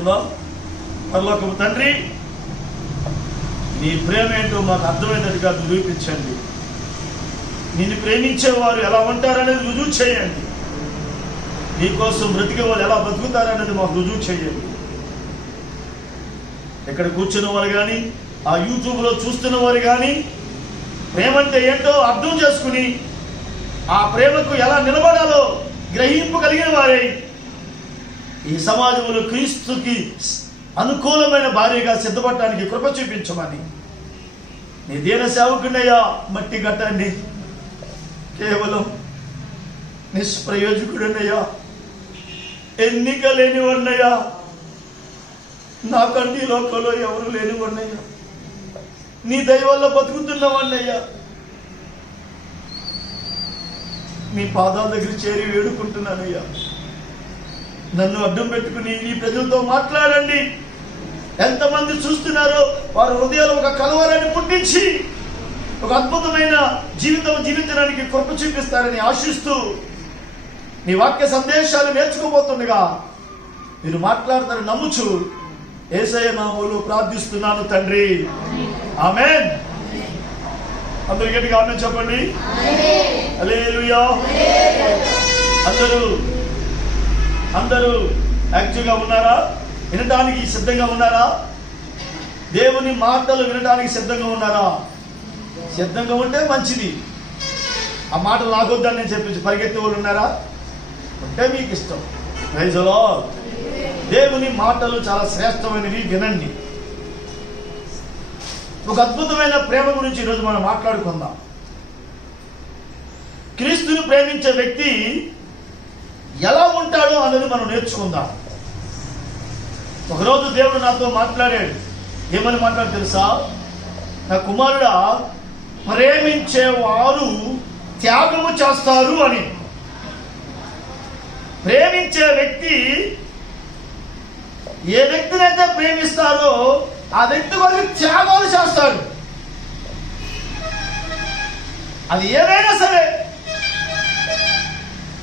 చేసుకుందాం. పరలోకపు తండ్రి, నీ ప్రేమ ఏంటో మాకు అర్థమైనట్టుగా నిరూపించండి. నిన్ను ప్రేమించేవారు ఎలా ఉంటారనేది రుజువు చేయండి. నీకోసం బ్రతికే వాళ్ళు ఎలా బ్రతుకుతారనేది మాకు రుజువు చేయండి. ఇక్కడ కూర్చున్న వారు కానీ, ఆ యూట్యూబ్లో చూస్తున్న వారు కానీ ప్రేమంటే ఏంటో అర్థం చేసుకుని ఆ ప్రేమకు ఎలా నిలబడాలో గ్రహింపు కలిగిన వారై ఈ సమాజంలో క్రీస్తుకి అనుకూలమైన భార్యగా సిద్ధపడటానికి కృప చూపించమని నీ దీన సేవకునయ్యా మట్టి గట్టండి. కేవలం నిష్ప్రయోజకుడనయ్యా, ఎన్నిక లేనివన్నయ్యా, నాకంటే ఈ లోకంలో ఎవరు లేనివన్నయ్యా, నీ దయ వల్ల బతుకుతున్నవన్నయ్యా. నీ పాదాల దగ్గర చేరి వేడుకుంటున్నానయ్యా. నన్ను అడ్డం పెట్టుకుని నీ ప్రజలతో మాట్లాడండి. ఎంతమంది చూస్తున్నారో వారి హృదయాలు ఒక కలవరాన్ని పుట్టించి ఒక అద్భుతమైన జీవితం జీవించడానికి కృప చూపిస్తారని ఆశిస్తూ నీ వాక్య సందేశాలు నేర్చుకోబోతుండగా మీరు మాట్లాడతారని నమ్ముచు యేసయ్య నామములో ప్రార్థిస్తున్నాను తండ్రి, ఆమేన్. అందరూ గట్టిగా ఆమేన్ చెప్పండి. హల్లెలూయా. అందరూ యాక్టివ్గా ఉన్నారా? వినటానికి సిద్ధంగా ఉన్నారా? దేవుని మాటలు వినటానికి సిద్ధంగా ఉన్నారా? సిద్ధంగా ఉంటే మంచిది. ఆ మాటలు నాకొద్దని నేను చెప్పించి పరిగెత్తే వాళ్ళు ఉన్నారా? ఉంటే మీకు ఇష్టం. Praise the Lord. దేవుని మాటలు చాలా శ్రేష్టమైనవి, వినండి. ఒక అద్భుతమైన ప్రేమ గురించి ఈరోజు మనం మాట్లాడుకుందాం. క్రీస్తుని ప్రేమించే వ్యక్తి ఎలా ఉంటాడో అన్నది మనం నేర్చుకుందాం. ఒకరోజు దేవుడు నాతో మాట్లాడాడు. ఏమని మాట్లాడు తెలుసా? నా కుమారుడా, ప్రేమించేవారు త్యాగము చేస్తారు అని. ప్రేమించే వ్యక్తి ఏ వ్యక్తినైతే ప్రేమిస్తారో ఆ వ్యక్తి కొరకు త్యాగాలు చేస్తాడు. అది ఏదైనా సరే.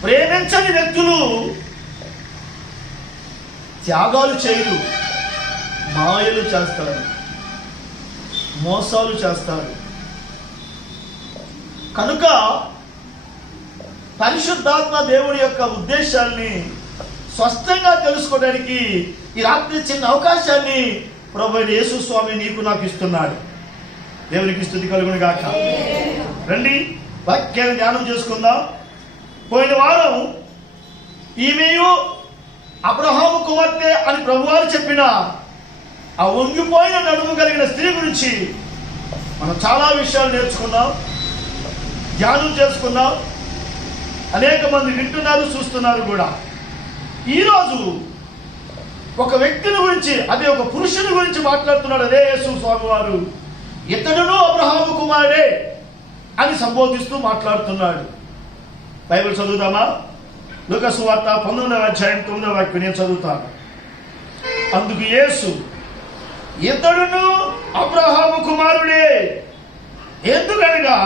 ప్రేమించని వ్యక్తులు త్యాగాలు చేయరు, మాయలు చేస్తారు, మోసాలు చేస్తారు. కనుక పరిశుద్ధాత్మ దేవుడి యొక్క ఉద్దేశాన్ని స్పష్టంగా తెలుసుకోవడానికి ఈ రాత్రి చిన్న అవకాశాన్ని ప్రభువైన యేసు స్వామి నీకు నాకు ఇస్తున్నాడు. దేవునికి స్తుతి కలుగును గాక. రండి వాక్యాన్ని ధ్యానం చేసుకుందాం. పోయిన వారం ఈమెయు అబ్రహాము కుమార్తె అని ప్రభువారు చెప్పిన ఆ వంగిపోయిన నడుము కలిగిన స్త్రీ గురించి మనం చాలా విషయాలు నేర్చుకుందాం, ధ్యానం చేసుకుందాం. అనేక మంది వింటున్నారు, చూస్తున్నారు కూడా. ఈరోజు ఒక వ్యక్తిని గురించి, అదే ఒక పురుషుని గురించి మాట్లాడుతున్నాడు అదే యేసు స్వామి వారు. ఇతడును అబ్రహాము కుమారుడే అని సంబోధిస్తూ మాట్లాడుతున్నాడు. బైబిల్ చదువుదామా? లూకా సువార్త 19వ అధ్యాయం 9వ వాక్యం నేను చదువుతాను. అందుకు యేసు, ఇతడును అబ్రహాము కుమారుడే, ఎందుకనగా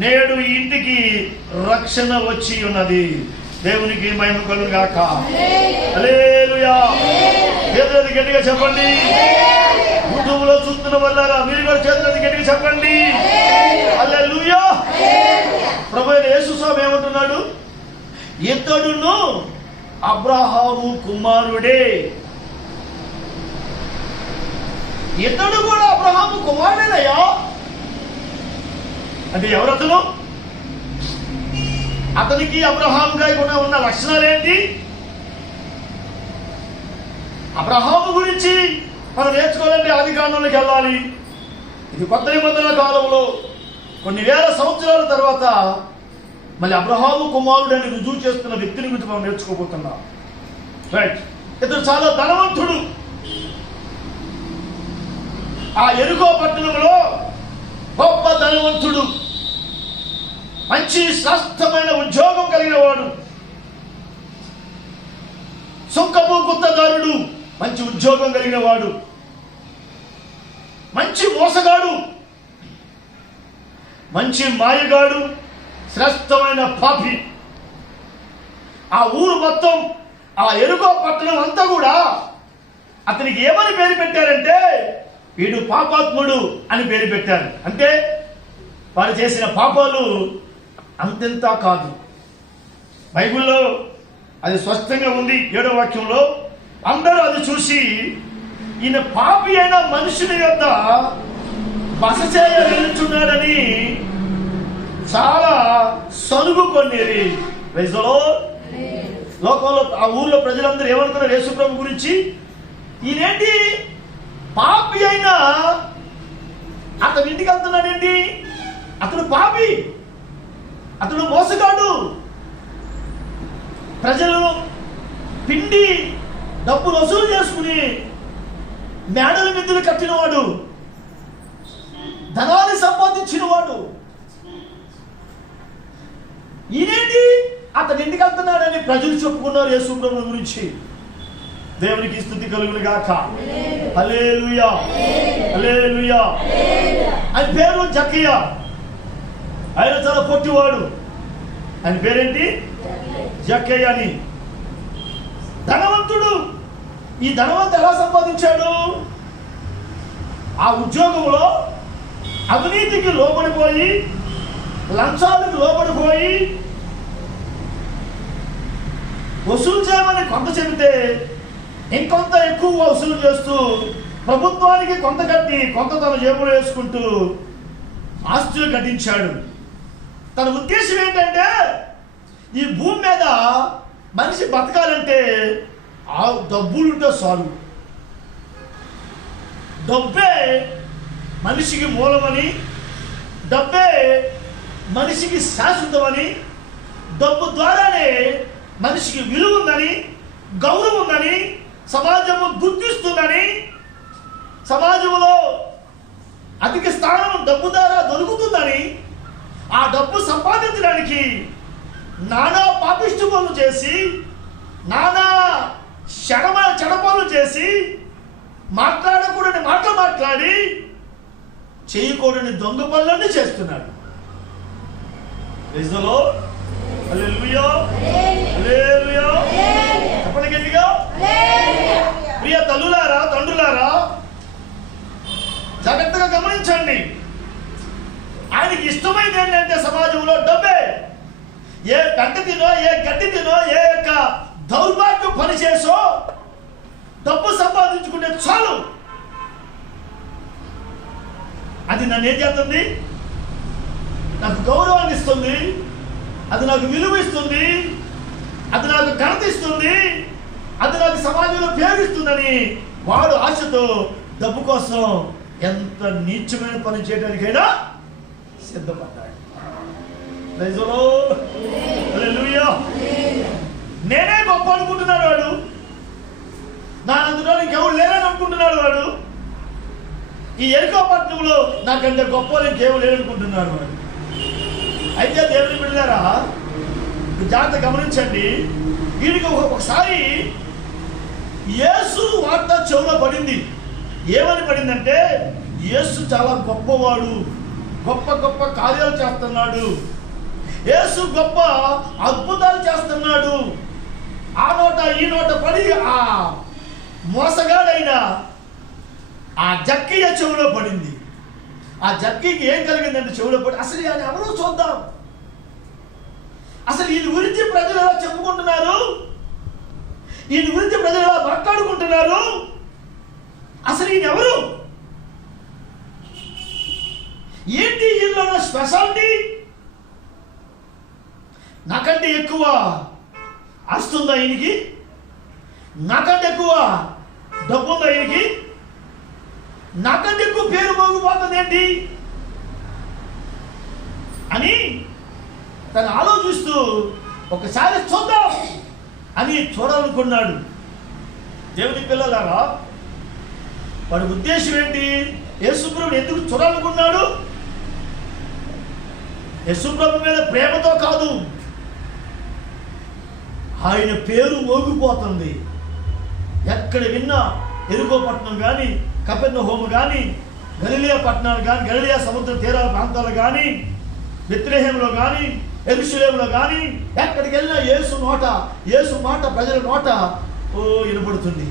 నేడు ఈ ఇంటికి రక్షణ వచ్చి ఉన్నది. దేవునికి మహిమ కలుగును గాక. హల్లెలూయా. చేతులెత్తి గట్టిగా చెప్పండి. యూట్యూబ్లో చూస్తున్న వాళ్ళారా మీరు కూడా చేతులెత్తి గట్టిగా చెప్పండి. హల్లెలూయా. ప్రభువైన యేసు స్వామి ఏమంటున్నాడు? ఇతడును అబ్రహాము కుమారుడే. ఇతడు కూడా అబ్రహాము కుమారుడేనయ్యా. అంటే ఎవరతను? అతనికి అబ్రహాముగా కూడా ఉన్న లక్షణాలు ఏంటి? అబ్రహాము గురించి మనం నేర్చుకోవాలంటే ఆది కాండంలోకి వెళ్ళాలి. ఇది కొత్త నిబంధన కాలంలో కొన్ని వేల సంవత్సరాల తర్వాత మళ్ళీ అబ్రహాము కుమారుడని రుజువు చేస్తున్న వ్యక్తిని గురించి మనం నేర్చుకోబోతున్నాం. రైట్. ఇతడు చాలా ధనవంతుడు. ఆ యెరికో పట్టణంలో గొప్ప ధనవంతుడు, మంచి శ్రేష్టమైన ఉద్యోగం కలిగిన వాడు, సుంకపు గుత్తదారుడు, మంచి ఉద్యోగం కలిగిన వాడు, మంచి మోసగాడు, మంచి మాయగాడు, శ్రేష్టమైన పాపి. ఆ ఊరు మొత్తం, ఆ యెరికో పట్టణం అంతా కూడా అతనికి ఏమని పేరు పెట్టారంటే వీడు పాపాత్ముడు అని పేరు పెట్టారు. అంటే వారు చేసిన పాపాలు అంతెంత కాదు. బైబిల్లో అది స్పష్టంగా ఉంది. 7వ వాక్యంలో అందరూ అది చూసి ఈయన పాపి అయిన మనుషుని యొద్ద బస చేయ నిలుచున్నాడని చాలా సనుగు కొనేది. లోకంలో ఆ ఊర్లో ప్రజలందరూ ఏమనుకున్నారు యేసుప్రభు గురించి? ఈయనేంటి పాపి అయినా అతని ఇంటికి వెళ్తున్నాడేంటి? అతడు పాపి, అతడు మోసగాడు, ప్రజలు పిండి డబ్బులు వసూలు చేసుకుని మేడల మిద్దులు కట్టినవాడు, ధనాన్ని సంపాదించినవాడు. ఈయనేంటి అతని ఇంటికి వెళ్తున్నాడని ప్రజలు చెప్పుకున్నారు యేసుప్రభు గురించి. దేవునికి స్తుతి కలుగును గాక. హల్లెలూయా, హల్లెలూయా. ఆయన పేరు జక్కయ్య. ఆయన చాలా పొట్టివాడు. ఆయన పేరేంటి? జక్కయ్య అని. ధనవంతుడు. ఈ ధనవంతుడు ఎలా సంపాదించాడు? ఆ ఉద్యోగంలో అవినీతికి లోబడిపోయి, లంచాలకు లోబడిపోయి, వసూలు చేయమని కొంత చెబితే ఇంకొంత ఎక్కువ వసూలు చేస్తూ ప్రభుత్వానికి కొంత కట్టి కొంత తన జేబులో వేసుకుంటూ ఆస్తులు గడించాడు. తన ఉద్దేశం ఏంటంటే ఈ భూమి మీద మనిషి బతకాలంటే ఆ డబ్బులుంటే చాలు. డబ్బే మనిషికి మూలమని, డబ్బే మనిషికి శాశ్వతమని, డబ్బు ద్వారానే మనిషికి విలువ ఉందని, గౌరవం ఉందని సమాజము గుర్తిస్తుందని, సమాజంలో అధిక స్థానం డబ్బు ద్వారా దొరుకుతుందని, ఆ డబ్బు సంపాదించడానికి నానా పాపిష్టి పనులు చేసి, నానా చెడ పనులు చేసి, మాట్లాడకూడని మాటలు మాట్లాడి, చేయకూడని దొంగ పనులన్నీ చేస్తున్నాడు. హల్లెలూయా, హల్లెలూయా. చెప్పండి గట్టిగా. ప్రియ తల్లులారా, తండ్రులారా, జాగ్రత్తగా గమనించండి. ఆయనకి ఇష్టమైంది ఏంటంటే సమాజంలో డబ్బే. ఏ గడ్డ తినో, ఏ గడ్డి తినో, ఏ యొక్క దౌర్భాగ్యం పనిచేసో డబ్బు సంపాదించుకుంటే చాలు. అది నన్ను ఏం చేస్తుంది? నాకు గౌరవాన్ని ఇస్తుంది, అది నాకు విలువ ఇస్తుంది, అది నాకు ఘనత ఇస్తుంది, అది నాకు సమాజంలో పేరుస్తుందని వాడు ఆశతో డబ్బు కోసం ఎంత నీచమైన పని చేయడానికైనా సిద్ధపడ్డాడు. నేనే గొప్ప అనుకుంటున్నాడు వాడు. నా అందులో ఇంకెవరు లేరని అనుకుంటున్నాడు వాడు. ఈ ఎరుకోపట్నంలో నాకంటే గొప్ప ఇంకెవరు లేరనుకుంటున్నాడు వాడు. అయితే దేవుని బిడ్డలారా, జాగ్రత్త గమనించండి. వీడికి ఒకసారి యేసు వార్త చెవులో పడింది. ఏమని పడిందంటే, యేసు చాలా గొప్పవాడు, గొప్ప గొప్ప కార్యాలు చేస్తున్నాడు, యేసు గొప్ప అద్భుతాలు చేస్తున్నాడు. ఆ నోట ఈ నోట పడి ఆ మోసగాడైన ఆ జక్కయ్య చెవులో పడింది. ఆ జక్కీకి ఏం కలిగిందంటే చెవులో పడి, అసలు ఆయన ఎవరో చూద్దాం, అసలు ఈయన గురించి ప్రజలు ఎలా చెప్పుకుంటున్నారు, ఈయన గురించి ప్రజలు ఎలా మాట్లాడుకుంటున్నారు, అసలు ఈయన ఎవరు, ఏంటి ఈయనలో స్పెషాలిటీ, నాకంటే ఎక్కువ ఆస్తుందా ఈయనకి, నాకంటే ఎక్కువ డబ్బు ఉందా ఈయనకి, నాకంటే ఎక్కువ పేరు మోగిపోతుంది ఏంటి అని తను ఆలోచిస్తూ ఒకసారి చూద్దాం అని చూడాలనుకున్నాడు. దేవుని పిల్లలారా, వాడి ఉద్దేశం ఏంటి? యేసుప్రభుని ఎందుకు చూడాలనుకున్నాడు? యేసుప్రభు మీద ప్రేమతో కాదు, ఆయన పేరు మోగిపోతుంది. ఎక్కడ విన్నా ఎరుకో పట్టణం కానీ, కపెర్నహూము కానీ, గలిలయ పట్టణాలు కానీ, గలిలయ సముద్ర తీరాల ప్రాంతాలు కానీ, బెత్లెహేములో కానీ, యెరూషలేములో కానీ, ఎక్కడికి వెళ్ళినా యేసు మాట, యేసు మాట ప్రజల నోట వినపడుతుంది.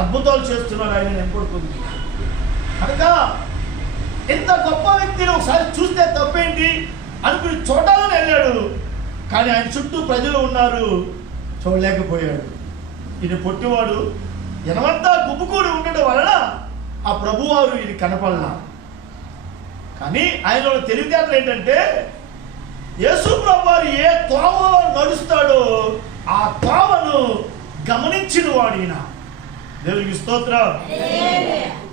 అద్భుతాలు చేస్తున్నాడు ఆయన ఎంపడుతుంది కనుక ఇంత గొప్ప వ్యక్తిని ఒకసారి చూస్తే తప్పేంటి అనుకుని చూడాలని వెళ్ళాడు. కానీ ఆయన చుట్టూ ప్రజలు ఉన్నారు, చూడలేకపోయాడు. ఈయన పొట్టివాడు ఎనమంతా గుబ్బుకూడి ఉండడం వలన ఆ ప్రభువారు ఈయన కనపడలా. కానీ ఆయన తెలివితేటలు ఏంటంటే యేసు ప్రభువారు ఏ తోవలో నడుస్తాడో ఆ తోవను గమనించిన వాడు ఈయన. దేవునికి స్తోత్రం.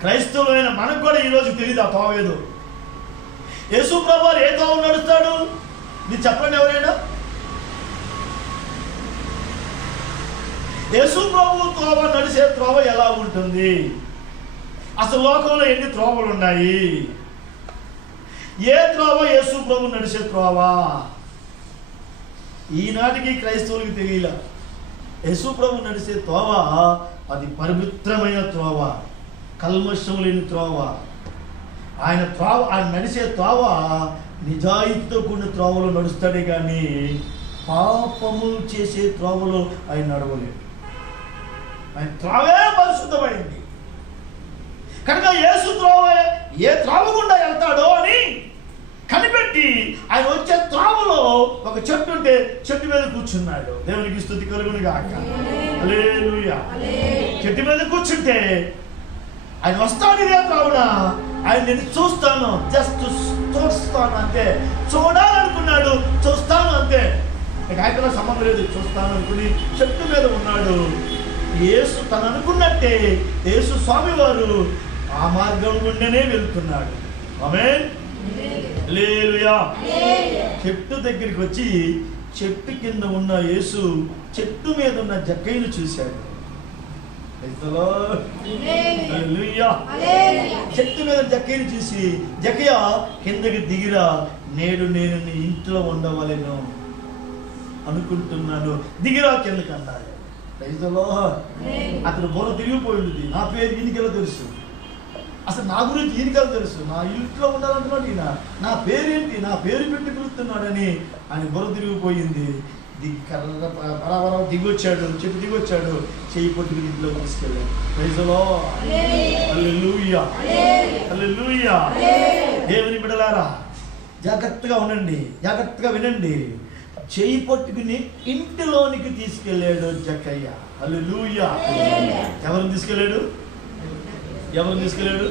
క్రైస్తవులైన మనకు కూడా ఈరోజు తెలియదు ఆ తోవ ఏదో. యేసు ప్రభువారు ఏ తోవ నడుస్తాడు మీరు చెప్పండి ఎవరైనా? యేసు ప్రభు త్రోవ నడిచే త్రోవ ఎలా ఉంటుంది? అసలు లోకంలో ఎన్ని త్రోవలు ఉన్నాయి? ఏ త్రోవ యేసు ప్రభు నడిచే త్రోవ? ఈనాటికి క్రైస్తవులకి తెలియలా. యేసు ప్రభు నడిచే త్రోవ అది పవిత్రమైన త్రోవ, కల్మషం లేని త్రోవ. ఆయన నడిచే త్రోవ నిజాయితీతో కూడిన త్రోవలో నడుస్తాడే కానీ పాపము చేసే త్రోవలో ఆయన నడవలేడు. ఆయన త్రోవే పరిశుద్ధమైంది కనుక యేసు త్రోవ ఏ త్రోవ గుండా వెళ్తాడో అని కనిపెట్టి ఆయన వచ్చే త్రోవలో ఒక చెట్టు ఉంటే చెట్టు మీద కూర్చున్నాడు. దేవునికి స్తుతి కలుగును గాక. హల్లెలూయా. చెట్టు మీద కూర్చుంటే ఆయన వస్తాడు ఇదే త్రోవన, ఆయన నేను చూస్తాను, జస్ట్ చూస్తాను అంతే. చూడాలనుకున్నాడు, చూస్తాను అంతే. ఆయనతో సంబంధం లేదు, చూస్తాను అనుకుని చెట్టు మీద ఉన్నాడు. యేసు తను అనుకున్నట్టే యేసు స్వామి వారు ఆ మార్గం గుండెనే వెళ్తున్నాడు. ఆమేన్. హల్లెలూయా. చెట్టు దగ్గరికి వచ్చి చెట్టు కింద ఉన్న యేసు చెట్టు మీద ఉన్న జక్కయ్యను చూశాడు. చెట్టు మీద జక్కయ్యను చూసి, జక్కయ్య కిందకి దిగిరా, నేడు నేను నీ ఇంట్లో ఉండవలెను అనుకుంటున్నాను, దిగిరా కిందకి అన్నాడు. అతను బుర్ర తిరిగిపోయింది. నా పేరు ఈయనకెలా తెలుసు? అసలు నా గురించి ఈయనకెలా తెలుసు? నా ఇంట్లో ఉండాలంటున్నాడు ఈయన, నా పేరేంటి, నా పేరు పెట్టి పిలుస్తున్నాడని ఆయన బుర్ర తిరిగిపోయింది. దిగొచ్చాడు, చెట్టు దిగొచ్చాడు, చెయ్యి పట్టుకుని ఇంట్లో తీసుకెళ్ళాడు. హల్లెలూయా. హల్లెలూయా. దేవుని బిడ్డలారా జాగ్రత్తగా ఉండండి, జాగ్రత్తగా వినండి. చెయ్యి పట్టుకుని ఇంటిలోనికి తీసుకెళ్ళాడు జక్కయ్య. హల్లెలూయా. ఎవరిని తీసుకెళ్ళాడు? ఎవరిని తీసుకెళ్ళాడు?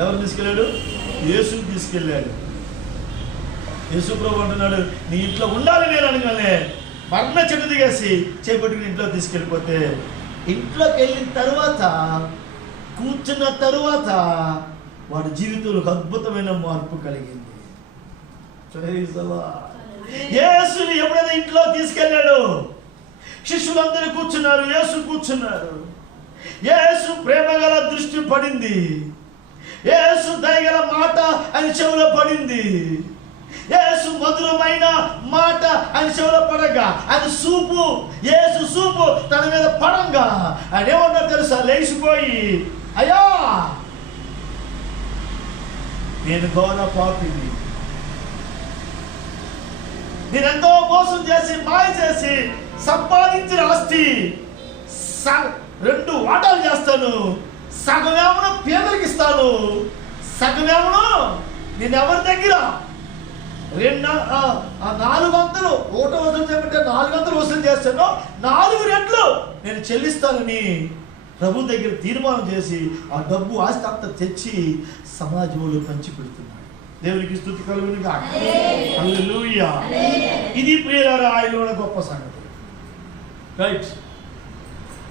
ఎవరిని తీసుకెళ్ళాడు? యేసుని తీసుకెళ్ళాడు. యేసు ప్రభు అంటున్నాడు, నీ ఇంట్లో ఉండాలి నేను అనగానే మరణ చెట్టు దిగేసి చేపట్టుకుని ఇంట్లో తీసుకెళ్ళిపోతే, ఇంట్లోకి వెళ్ళిన తర్వాత కూర్చున్న తరువాత వాడి జీవితంలో అద్భుతమైన మార్పు కలిగింది. యేసుని ఎప్పుడైతే ఇంట్లో తీసుకెళ్ళాడు, శిష్యులందరూ కూర్చున్నారు, యేసు కూర్చున్నారు. యేసు ప్రేమ గల దృష్టి పడింది, యేసు దయగల మాట ఆయన చెవులో పడింది, యేసు మధురమైన మాట ఆయన చెవులో పడగా ఆయన సూపు, యేసు సూపు తన మీద పడంగా ఆయన ఏమన్నా తెలుసా? లేచిపోయి, అయ్యా నేను ఘోర పాపిని, నేనెంతో మోసం చేసి మాయ చేసి సంపాదించిన ఆస్తి 2 వాటాలు చేస్తాను, సగమేమో పేదలకు ఇస్తాను, సగమేమో నేను ఎవరి దగ్గర 400 ఒకటో వసూలు చేయమంటే 400 వసూలు చేస్తాను, 4 రెట్లు నేను చెల్లిస్తానని ప్రభు దగ్గర తీర్మానం చేసి ఆ డబ్బు ఆస్తి అంతా తెచ్చి సమాజంలో పంచి పెడుతున్నాడు. దేవునికి స్తుతి కలుగును గాక. హల్లెలూయా. ఇది ప్రియులారా ఆయనలో గొప్ప సంగతి. రైట్.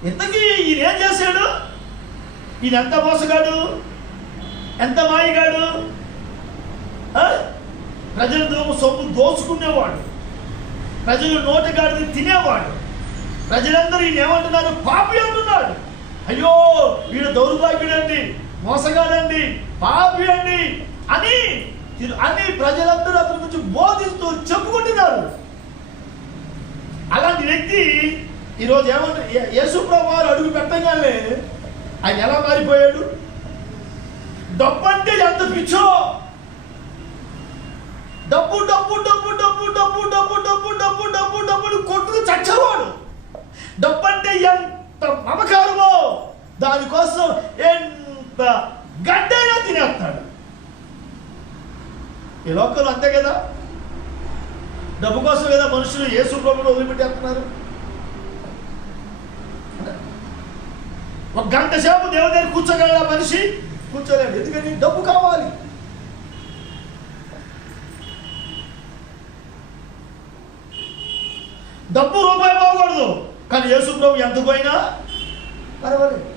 ఇంతకీ ఈయన ఏం చేశాడు? ఈయన ఎంత మోసగాడు, ఎంత మాయగాడు. ప్రజల సొమ్ము దోచుకునేవాడు, ప్రజలు నోటగాడిని తినేవాడు. ప్రజలందరూ ఈయన ఏమంటున్నారు? పాపి అంటున్నాడు. అయ్యో వీడు దౌర్భాగ్యుడండి, మోసగాడండి, పాపి అండి అని ప్రజలందరూ అతని గురించి బోధిస్తూ చెప్పుకుంటున్నారు. అలాంటి వ్యక్తి ఈరోజు ఏమంటారు? యేసు ప్రభు వారు అడుగు పెట్టగానే ఆయన ఎలా మారిపోయాడు? డబ్బు అంటే ఎంత పిచ్చో, డబ్బు డబ్బు డబ్బు డబ్బు డబ్బు డబ్బు డబ్బు డబ్బు డబ్బు డబ్బులు కొట్టుకు చచ్చేవాడు. డబ్బు అంటే ఎంత మమకారమో డబ్బు కోసం కదా మనుషులు యేసు ప్రభువును వదిలిపెట్టేస్తున్నారు. ఒక గంట సేపు దేవుని దగ్గర కూర్చోగలడా మనిషి? కూర్చోలేడు. ఎందుకని? డబ్బు కావాలి. డబ్బు రూపాయి పోకూడదు, కానీ యేసు ప్రభు ఎంత పోయినా పర్వాలేదు.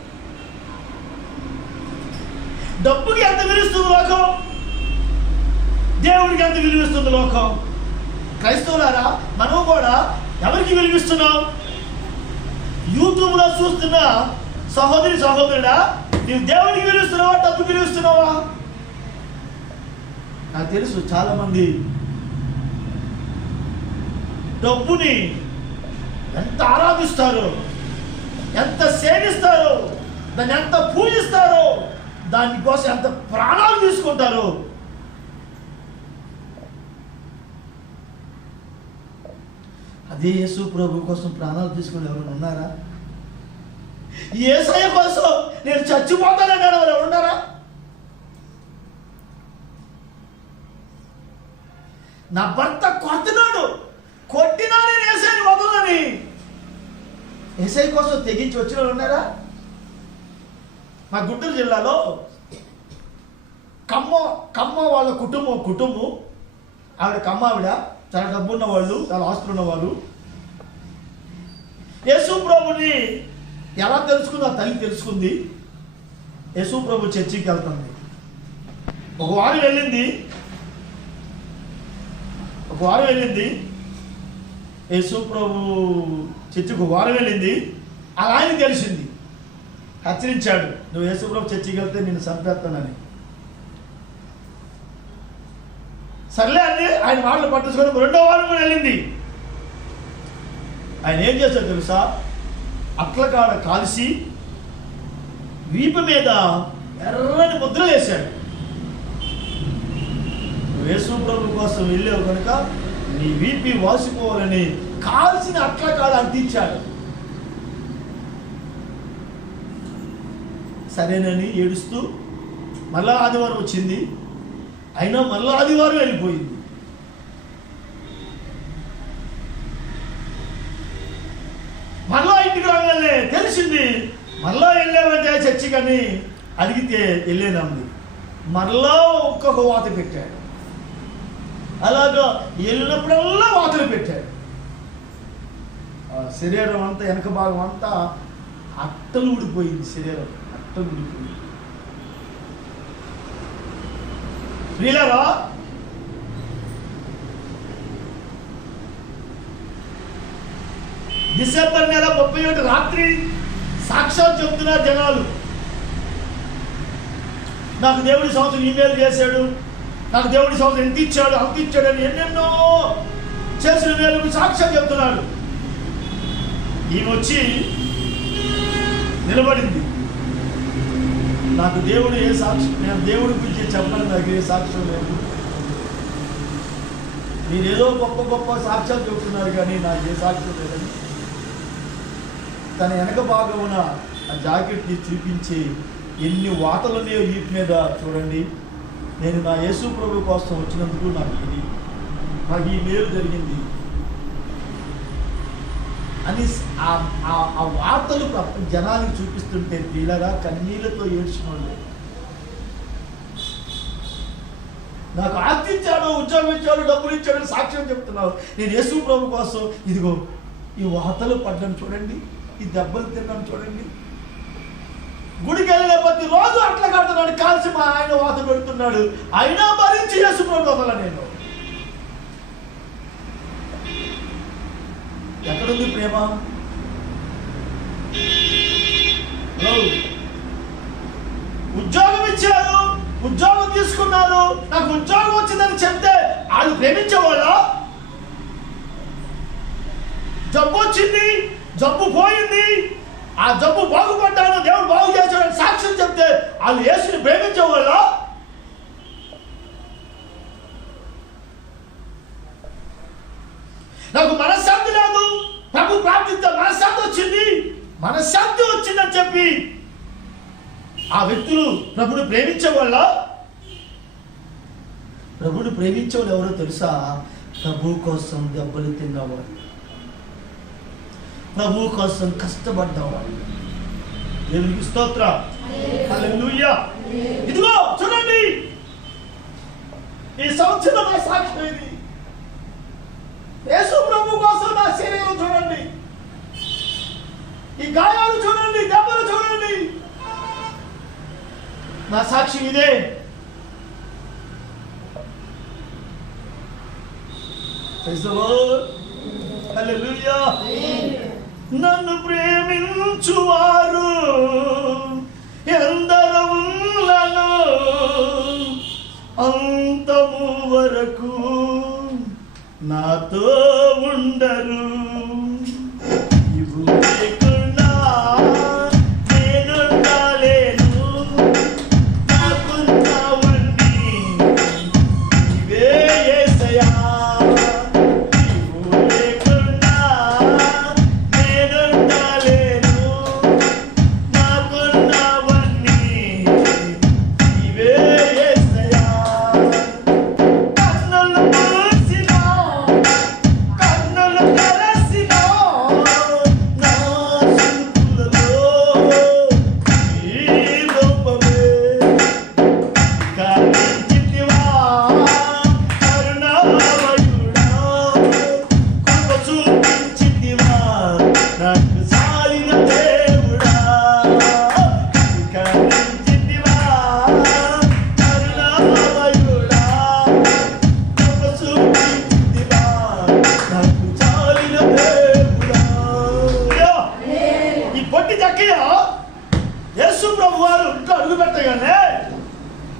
డబ్బుకి ఎంత విలువిస్తుంది లోకం, దేవుడికి ఎంత విలువిస్తుంది లోకం. క్రైస్తవులారా, మనం కూడా ఎవరికి విలువిస్తున్నాం? యూట్యూబ్లో చూస్తున్న సహోదరి సహోదరుడా, నీవు దేవుడికి విలువిస్తున్నావా, డబ్బుకి విలువిస్తున్నావా? నాకు తెలుసు చాలామంది డబ్బుని ఎంత ఆరాధిస్తారో, ఎంత సేవిస్తారో, దాన్ని ఎంత పూజిస్తారో, దానికోసం ఎంత ప్రాణాలు తీసుకుంటారో. అదే యేసు ప్రభు కోసం ప్రాణాలు తీసుకుని ఎవరైనా ఉన్నారా? యేసయ్య కోసం నేను చచ్చిపోతానని ఎవరు ఉన్నారా? నా భర్త కొడుతున్నాడు, కొట్టినా నేను యేసయ్యని వదలని యేసయ్య కోసం తెగించి వచ్చిన వాళ్ళు ఉన్నారా? మా గుంటూరు జిల్లాలో కమ్మ వాళ్ళ కుటుంబం ఆవిడ కమ్మ, ఆవిడ చాలా డబ్బున్న వాళ్ళు, చాలా ఆస్తులు ఉన్నవాళ్ళు. యేసు ప్రభుని ఎలా తెలుసుకుంది? ఆ తల్లి తెలుసుకుంది. యేసు ప్రభు చర్చికి వెళ్తుంది. ఒక వారం వెళ్ళింది. యేసు ప్రభు చర్చికి ఒక వారం వెళ్ళింది. అలా ఆయన తెలిసింది. హెచ్చరించాడు, నువ్వు యేసు ప్రభు చర్చికి వెళ్తే నిన్ను చంపేస్తానని. సర్లే అని ఆయన మాటలు పట్టించుకొని రెండో వారం కూడా వెళ్ళింది. ఆయన ఏం చేశాడు తెలుసా? అట్లకాడ కాల్చి వీపు మీద ఎర్రని ముద్ర వేశాడు. యేసు ప్రభు కోసం వెళ్ళావు కనుక నీ వీపి వాసిపోవాలని కాల్చిన అట్లకాడ అంటించాడు. సరేనని ఏడుస్తూ మళ్ళా ఆదివారం వచ్చింది. అయినా మళ్ళా ఆదివారం వెళ్ళిపోయింది. మళ్ళా ఇంటికి రాగానే తెలిసింది. మళ్ళా వెళ్ళామంటే చర్చికి అని అడిగితే వెళ్ళేనంది. మళ్ళా ఒక్కొక్క వాత పెట్టాడు. అలాగా వెళ్ళినప్పుడల్లా వాతలు పెట్టాడు. శరీరం అంతా, వెనక భాగం అంతా అట్టలు ఊడిపోయింది. శరీరం అట్టలు ఊడిపోయింది. ప్రియులారా, డిసెంబర్ నెల 31 రాత్రి సాక్షాత్ చెప్తున్నారు జనాలు, నాకు దేవుడి సంవత్సరం ఈమెయిల్ చేశాడు, నాకు దేవుడి సంవత్సరం ఎంత ఇచ్చాడు అంత ఇచ్చాడని ఎన్నెన్నో చేసిన మేలు సాక్ష్యం చెప్తున్నాడు. ఈమె వచ్చి నిలబడింది. నాకు దేవుడు ఏ సాక్ష్యం, నేను దేవుడి గురించి చెప్పాలని నాకు ఏ సాక్ష్యం లేదు. మీరేదో గొప్ప గొప్ప సాక్ష్యాలు చెబుతున్నారు కానీ నాకు ఏ సాక్ష్యం లేదని తన వెనక భాగమున ఆ జాకెట్ని చూపించి ఎన్ని వాతలున్నాయో వీటి మీద చూడండి, నేను నా యేసు ప్రభు కోసం వచ్చినందుకు నాకు ఈ మేలు జరిగింది అని ఆ వార్తలు జనానికి చూపిస్తుంటే పిల్లగా కన్నీళ్లతో ఏడ్చిన వాళ్ళు, నాకు ఆస్తించాడు, ఉద్యోగం ఇచ్చాడు, డబ్బులు ఇచ్చాడని సాక్ష్యం చెప్తున్నావు. నేను యేసు ప్రభు కోసం ఇదిగో ఈ వార్తలు పడ్డాను చూడండి, ఈ దెబ్బలు తిన్నాను చూడండి, గుడికి వెళ్ళిన ప్రతి రోజు అట్లా కడుతున్నాడు, కాల్చి మా ఆయన వాత పెడుతున్నాడు, అయినా భరించి యేసు ప్రభు వదల. నేను ఎక్కడుంది ప్రేమ? ఉద్యోగం ఇచ్చారు, ఉద్యోగం తీసుకున్నారు, నాకు ఉద్యోగం వచ్చిందని చెప్తే వాళ్ళు ప్రేమించేవాళ్ళ? జబ్బు వచ్చింది, జబ్బు పోయింది, ఆ జబ్బు బాగుపడ్డాను, దేవుడు బాగు చేశాడని సాక్ష్యం చెప్తే వాళ్ళు యేసుని ప్రేమించేవాళ్ళ? నాకు మనశ్శాంతి లేదు, ప్రభు ప్రార్థిస్తే మనశ్శాంతి వచ్చింది, మనశ్శాంతి వచ్చిందని చెప్పి ఆ వ్యక్తులు ప్రభుని ప్రేమించేవాళ్ళ? ప్రభుని ప్రేమించేవాళ్ళు ఎవరో తెలుసా? ప్రభు కోసం దెబ్బలు తిన్నవాడు, ప్రభు కోసం కష్టపడ్డవాడు. దేవునికి స్తోత్రం. హల్లెలూయా. ఇదిగో చూడండి, ఈ సంవత్సరం నా సాక్ష్యం ఇది. యేసు ప్రభు కోసం నా శరీరం చూడండి, ఈ గాయాలు చూడండి, దెబ్బలు చూడండి, నా సాక్ష్యం ఇదే. హల్లెలూయా. నన్ను ప్రేమించువారు ఎందరో ఉన్నను, అంతము వరకు నాతో ఉండరు. ఇవు లేకుండా నేనుండలేను, నాకున్నవన్నీ ఇవే యేసయ్యా. ఇవు లేకుండా నేనుండలేను, నాకున్నవన్నీ ఇవే యేసయ్యా. కన్నులు మూసినా, కన్నులు తెరసినా, నా చూపులలో ఈ రూపమే కనిపించితివా. కరుణామయుడా, కృప చూపించితివా, నాకు సాలిన దేవుడా. కనిపించితివా, కరుణామయుడా, కృప చూపించితివా, నాకు సాలిన దేవుడా. ఈ పొట్టి చక్కయ్య యేసు ప్రభు వారు ఇంట్లో అడుగు పెట్టగానే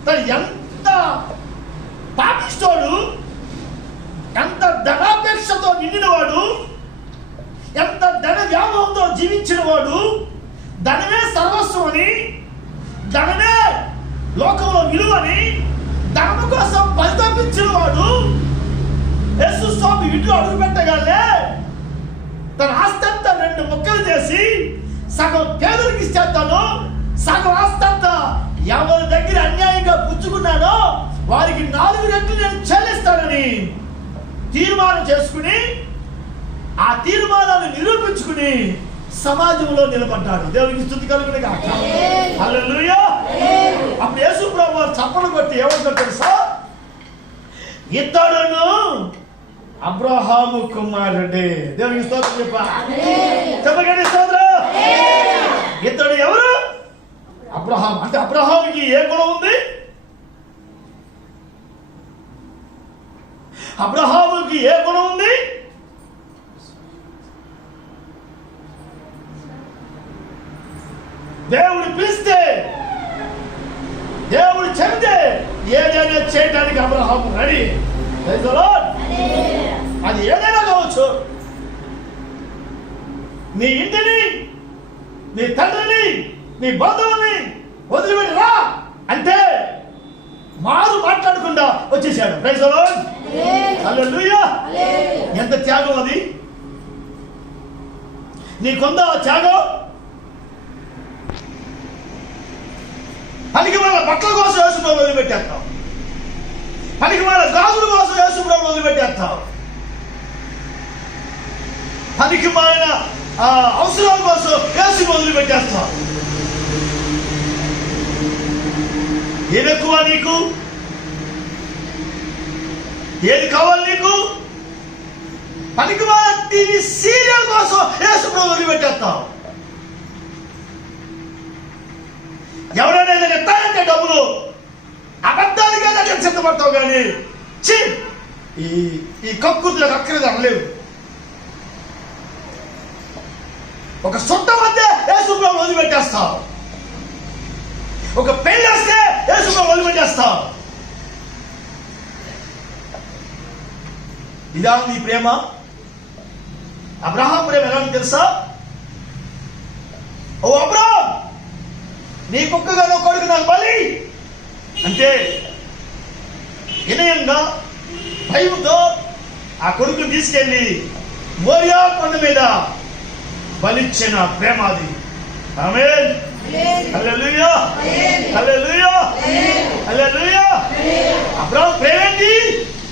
తను ఎంత పాపిస్తోడు, ఎంత ధనాపేక్షతో నిండినవాడు, ఎంత ధన వ్యామోహంతో జీవించిన వాడు, ధనమే సర్వస్వం అని, ధనమే లోకంలో విలువని, ధనము కోసం పరితపించిన వాడు యేసు స్వామి ఇంట్లో అడుగు పెట్టగానే తన ఆస్తి అంతా 2 ముక్కలు చేసి సగం పేదలకు ఇచ్చేస్తాను, సగం ఆస్తి అంతా ఎవరి దగ్గర అన్యాయంగా పుచ్చుకున్నానో వారికి 4 రెట్లు నేను చెల్లిస్తానని తీర్మానం చేసుకుని, ఆ తీర్మానాన్ని నిరూపించుకుని సమాజంలో నిలబడ్డాడు. దేవునికి స్తుతి కలుగును గాక. హల్లెలూయా. అప్పుడు యేసు ప్రభు వారు చప్పట్లు కొట్టి ఏమంటారు తెలుసా? ఇతడును అబ్రహాము కుమారుడే. దేవునికి స్తోత్రం చెప్పగండి స్తోత్రం. ఇతడు ఎవరు? అబ్రహాం. అంటే అబ్రహాముకి ఏ గుణం ఉంది? అబ్రహాముకి ఏ గుణం ఉంది? దేవుడు పిలిస్తే, దేవుడు చెబితే ఏదైనా చేయడానికి Abraham ready. Praise the Lord. అది ఏదైనా కావచ్చు. నీ ఇంటిని, నీ తండ్రిని, నీ బంధువుల్ని వదిలిపెట్టి రా అంటే మారు మాట్లాడకుండా వచ్చేసాడు. Praise the lord. హల్లెలూయా. ఎంత త్యాగం అది! నీకుందా త్యాగం? పనికి వాళ్ళ బట్టల కోసం యేసుప్రభు వదిలిపెట్టేస్తావు, పనికి వాళ్ళ గాజుల కోసం యేసుప్రభు వదిలిపెట్టేస్తావు, పనికి మారిన అవసరాల కోసం యేసుని వదిలిపెట్టేస్తావు. ఏది ఎక్కువ నీకు? ఏది కావాలి నీకు? పనికి మారిన టీవీ సీరియల్ కోసం యేసుప్రభు వదిలిపెట్టేస్తావు. ఎవరైనా ఏదైనా ఎత్తానంటే డబ్బులు అబద్ధాలుగా దగ్గర సిద్ధపడతావు, కానీ ఈ కక్కుతులకు అక్కర్లేదు అనలేవు. ఒక సొంత మధ్య యేసుప్రభు వదిలిపెట్టేస్తావు, ఒక పెళ్లి వస్తే యేసుప్రభు వదిలిపెట్టేస్తావు. ఇదా నీ ప్రేమ? అబ్రహాం ప్రేమ ఎలా తెలుసా? ఓ అబ్రహాం, నీ కుక్కగా నా కొడుకు నాకు బలి అంటే వినయంగా భయంతో ఆ కొడుకుని తీసుకెళ్లి మోరియా కొండ మీద బలిచ్చిన ప్రేమ అది. ఆమేన్. హల్లెలూయా. హల్లెలూయా. హల్లెలూయా. అబ్రహాం ప్రేమ ఏంటి?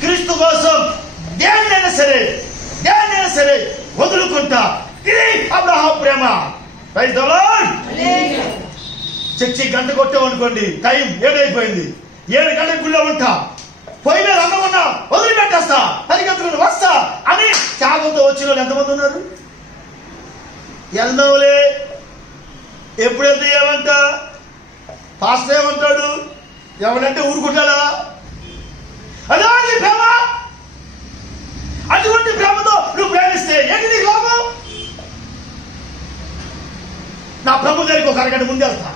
క్రీస్తు కోసం దేన్నైనా సరే వదులుకుంటా. ఇది అబ్రహాము ప్రేమ. Praise the lord. చర్చి గంట కొట్టామనుకోండి, టైం 7 అయిపోయింది, 7 గంటల గుళ్ళో ఉంటా, పోయి మీద అన్నం ఉన్నా వదిలిపెట్టేస్తా, పరిగెత్తుకుని వస్తా అని త్యాగంతో వచ్చిన వాళ్ళు ఎంతమంది ఉన్నారు? వెళ్దాంలే, ఎప్పుడు వెళ్తే ఏమంట, పాస్టర్ ఏమంటాడు, ఎవరంటే ఊరుకుంటాడా? అలాంటి ప్రేమ, అటువంటి ప్రేమతో నువ్వు ప్రేమిస్తే ఏంటి నీకు లాభం? నా ప్రభు దగ్గరికి ఒక అరగంట ముందు వెళ్తా,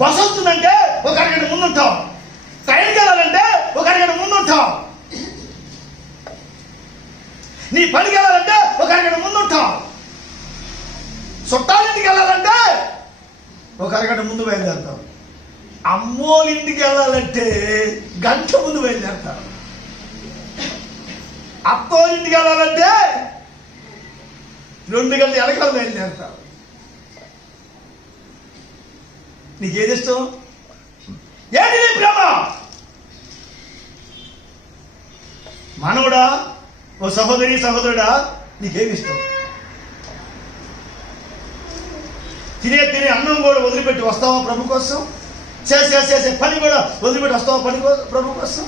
బస్ వస్తుందంటే ఒక అరగంట ముందుంటాం, ట్రైన్కి వెళ్ళాలంటే ఒక అరగంట ముందుంటాం, నీ పనికి వెళ్ళాలంటే ఒక అరగంట ముందుంటాం, చుట్టాలింటికి వెళ్ళాలంటే ఒక అరగంట ముందు బయలుదేరుతాం, అమ్మోళ్ళింటికి వెళ్ళాలంటే గంట ముందు బయలుదేరుతాం, అత్తోళ్ళింటికి వెళ్ళాలంటే 2 గంటల వెనకాల బయలుదేరుతాం. నీకేది ఇష్టం? ఏంటి నీ ప్రేమ? మనవుడా, ఓ సహోదరుడా, నీకేమి ఇష్టం? తినే అన్నం కూడా వదిలిపెట్టి వస్తావా ప్రభు కోసం? చేసే పని కూడా వదిలిపెట్టి వస్తావా ప్రభు కోసం?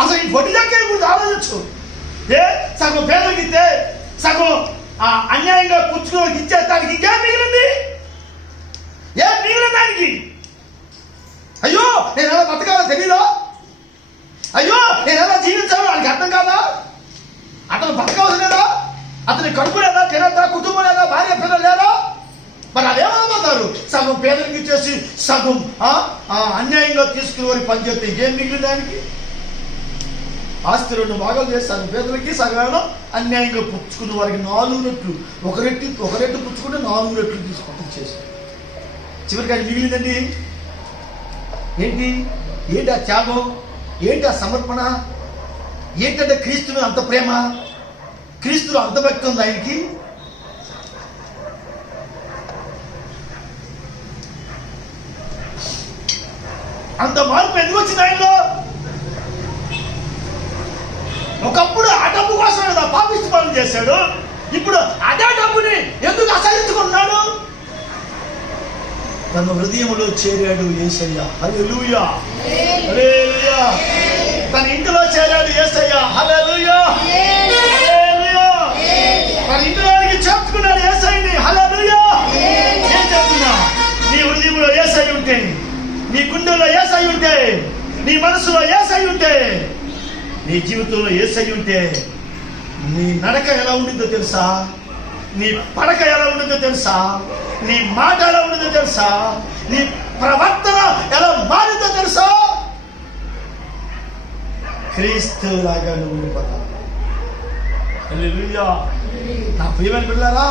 అసలు ఈ పొట్టి దగ్గర గురించి ఆలోచించు. సగం పేదలకు ఇస్తే, సగం అన్యాయంగా పుచ్చుకోవడానికి ఇచ్చేస్తానికి ఇంకేం మిగిలింది? ఏం మిగిలిన దానికి? అయ్యో నేను ఎలా బతకాలో తెలీదా? అయ్యో నేను ఎలా జీవించాలో ఆయనకి అర్థం కాదా? అతను బతకవలసి లేదా? అతని కడుపు లేదా, తినదా, కుటుంబం లేదా, భార్య పిల్లలు లేదా? మరి అదేమవుతారు? సగం పేదలకు ఇచ్చేసి సగం అన్యాయంగా తీసుకుని వారికి పనిచేస్తే ఇంకేం మిగిలిన దానికి? ఆస్తి 2 భాగాలు చేసి సగం పేదలకి, సగం అన్యాయంగా పుచ్చుకున్న వారికి 4 రెట్లు, ఒక రెట్టు పుచ్చుకుంటే 4 రెట్లు తీసుకుంటూ చేసి చివరికి అది మిగిలిందండి. ఏంటి ఆ త్యాగం? ఏంటి ఆ సమర్పణ? ఏంటంటే క్రీస్తుని అంత ప్రేమ, క్రీస్తులో అంత భక్తి ఉంది ఆయనకి. అంత మార్పు ఎందుకు వచ్చింది ఆయనలో? ఒకప్పుడు ఆ డబ్బు కోసం కదా పాపిష్టి పనులు చేశాడు, ఇప్పుడు అదే డబ్బుని ఎందుకు అసహించుకున్నాడు? తన హృదయంలో చేరాడు యేసయ్య. హల్లెలూయా, హల్లెలూయా. తన ఇంటిలో చేరాడు యేసయ్య. హల్లెలూయా, హల్లెలూయా. తన ఇంటిలోనికి చేర్చుకున్నాడు యేసయ్యని. హల్లెలూయా. ఏం చెప్తున్నా? నీ హృదయంలో యేసయ్య ఉంటే, నీ గుండెల్లో యేసయ్య ఉంటే, నీ మనసులో యేసయ్య ఉంటే, నీ జీవితంలో యేసయ్య ఉంటే, నీ నడక ఎలా ఉంటుందో తెలుసా? నీ పడక ఎలా ఉంటుందో తెలుసా? నీ మాట ఎలా ఉంటుందో తెలుసా? నీ ప్రవర్తన ఎలా మారిందో తెలుసా? క్రీస్తు లాగా నువ్వు ఉండిపోతావు. హల్లెలూయా. నా ప్రియమైన బిడ్డలారా,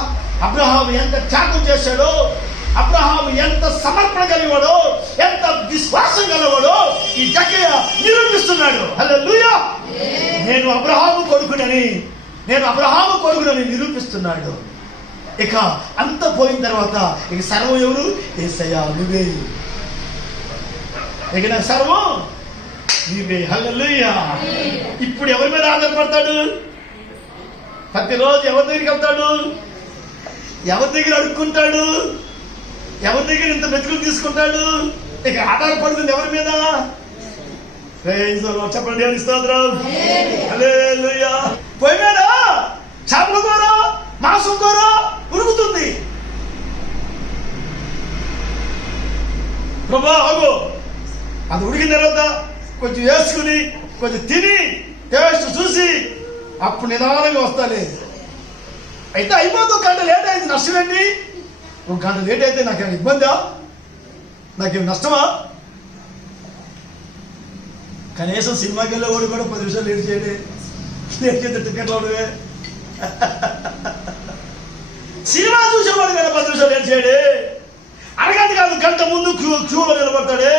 అబ్రహాము ఎంత త్యాగం చేశాడో, అబ్రహాము ఎంత సమర్పణ కలిగాడో, ఎంత విశ్వాసం కలవాడో ఈ జక్కయ్య నిరూపిస్తున్నాడు. హల్లెలూయా. నేను అబ్రహాము కొడుకునని నిరూపిస్తున్నాడు. ఇక అంత పోయిన తర్వాత ఇక సర్వం ఎవరు? యేసయ్య, నువ్వే. ఇక నాకు సర్వం నీవే. హల్లెలూయా. ఇప్పుడు ఎవరి మీద ఆధారపడతాడు? ప్రతిరోజు ఎవరి దగ్గరికి వెళ్తాడు? ఎవరి దగ్గర అడుక్కుంటాడు? ఎవరి దగ్గర ఇంత మెతుకులు తీసుకుంటాడు? ఇక ఆధారపడుతుంది ఎవరి మీద? చెప్పండి, స్తోత్రం. హల్లెలూయా. పోయి మీద చేపల కూర, మాంసం కూర ఉరుకుతుంది. ప్రభా అగో, అది ఉడికిన తర్వాత కొంచెం వేసుకుని కొంచెం తిని టేస్ట్ చూసి అప్పుడు నిదానంగా వస్తాలే. అయితే అయిపోతుంది. గంట లేట్ అయింది, నష్టమేంటి? 1 గంట లేట్ అయితే నాకేమైనా ఇబ్బందా? నాకేమి నష్టమా? కనీసం సినిమాకి వెళ్ళేవాడు కూడా 10 నిమిషాలు లేట్ చేస్తే టికెట్లు అవడమే. సినిమా చూసేవాడు కదా 10 నిమిషాలు లేట్ చేయడే. అరగంట కాదు, గంట ముందు క్యూలో నిలబడతాడే.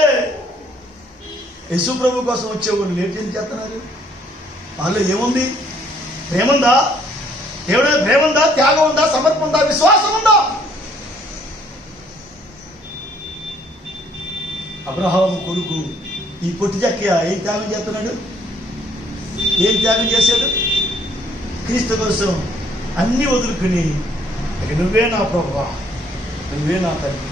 యేసు ప్రభు కోసం వచ్చేవాళ్ళు లేట్ ఏం చేస్తున్నారు? వాళ్ళు ఏముంది? ప్రేముందా? దేవుడే ప్రేముందా? త్యాగం ఉందా? సమర్పణ ఉందా? విశ్వాసం ఉందా? అబ్రహాము కొడుకు ఈ పొట్టి జక్కయ్య ఏం త్యాగం చేస్తున్నాడు? ఏం త్యాగం చేశాడు? క్రీస్తు కోసం అన్నీ వదులుకుని, ఇక నువ్వే నా ప్రభువా, నువ్వే నా తండ్రి,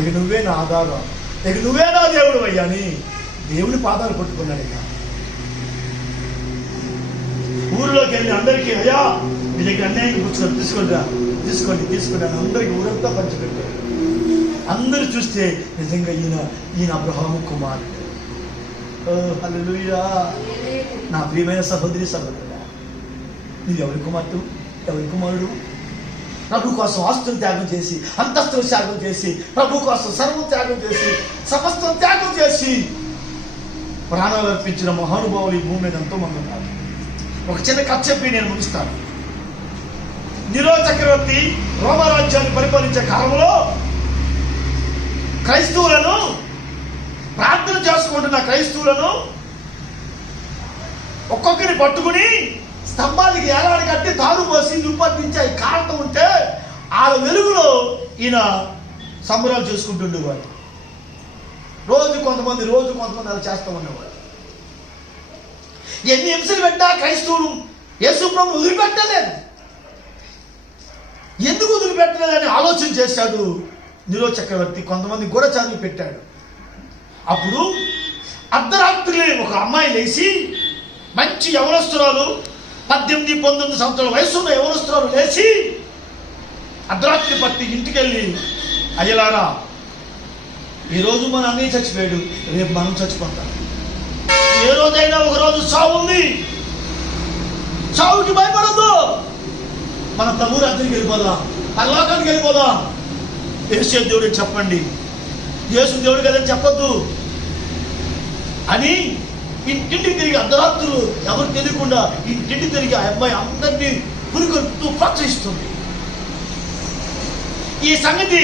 ఇక నువ్వే నా ఆధారం, ఇక నువ్వే నా దేవుడు అయ్యా అని దేవుని పాదాలు పట్టుకున్నాడు. ఇక ఊరిలోకి వెళ్ళి అందరికీ, అయ్యా మీ దగ్గర అన్యాయం కూర్చొని తీసుకోండి అని అందరికీ ఊరంతా పంచిపెట్టాడు. అందరూ చూస్తే నిజంగా ఈయన అబ్రహాము కుమారుడు. హల్లెలూయా. నా ప్రియమైన సహోదరి సహోదరుడా, నీవు ఎవరి కుమారుడు? ప్రభు కోసం ఆస్తులు త్యాగం చేసి, అంతస్తులు త్యాగం చేసి, ప్రభు కోసం సర్వం త్యాగం చేసి, సమస్తం త్యాగం చేసి ప్రాణాలు అర్పించిన మహానుభావులు ఈ భూమి మీద ఎంతో మంది ఉన్నారు. ఒక చిన్న కథ చెప్పి నేను ముగిస్తాను. నీరో చక్రవర్తి రోమరాజ్యాన్ని పరిపాలించే కాలంలో క్రైస్తవులను, ప్రార్థన చేసుకుంటున్న క్రైస్తవులను ఒక్కొక్కరిని పట్టుకుని స్తంభానికి ఏలాడి కట్టి తాడు పోసి నిప్పట్టించి కారణం ఉంటే ఆ వెలుగులో ఈయన సంబరాలు చేసుకుంటుండేవాడు. రోజు కొంతమంది అలా చేస్తూ ఉండేవాడు. ఎన్ని హింసలు పెట్టా క్రైస్తవులు యేసు ప్రభువును వదిలిపెట్టలేదు. ఎందుకు వదిలిపెట్టలేదని ఆలోచన చేశాడు నీరో చక్రవర్తి. కొంతమంది గూఢచారులు పెట్టాడు. అప్పుడు అర్ధరాత్రి ఒక అమ్మాయి లేచి, మంచి యవనస్తురాలు, 18-19 సంవత్సరాల వయసున్న యవనస్తురాలు లేచి అర్ధరాత్రి పట్టి ఇంటికి వెళ్ళి, అయ్యలారా ఈరోజు మన అన్నయ్య చచ్చిపోయాడు, రేపు మనం చచ్చిపోతాం. ఏ రోజైనా ఒక రోజు చావు ఉంది, చావుకి భయపడద్దు, మన ప్రభు రాత్రికి వెళ్ళిపోదాం, పరలోకానికి వెళ్ళిపోదాం. యేసు దేవుడు చెప్పండి, యేసు దేవుడు కదని చెప్పొద్దు అని ఇంటింటికి తిరిగి అర్ధరాత్రులు ఎవరు తెలియకుండా ఇంటింటి తిరిగి ఆ అమ్మాయి అందరినీ పురికొల్పుతూ ప్రోత్సహిస్తుంది. ఈ సంగతి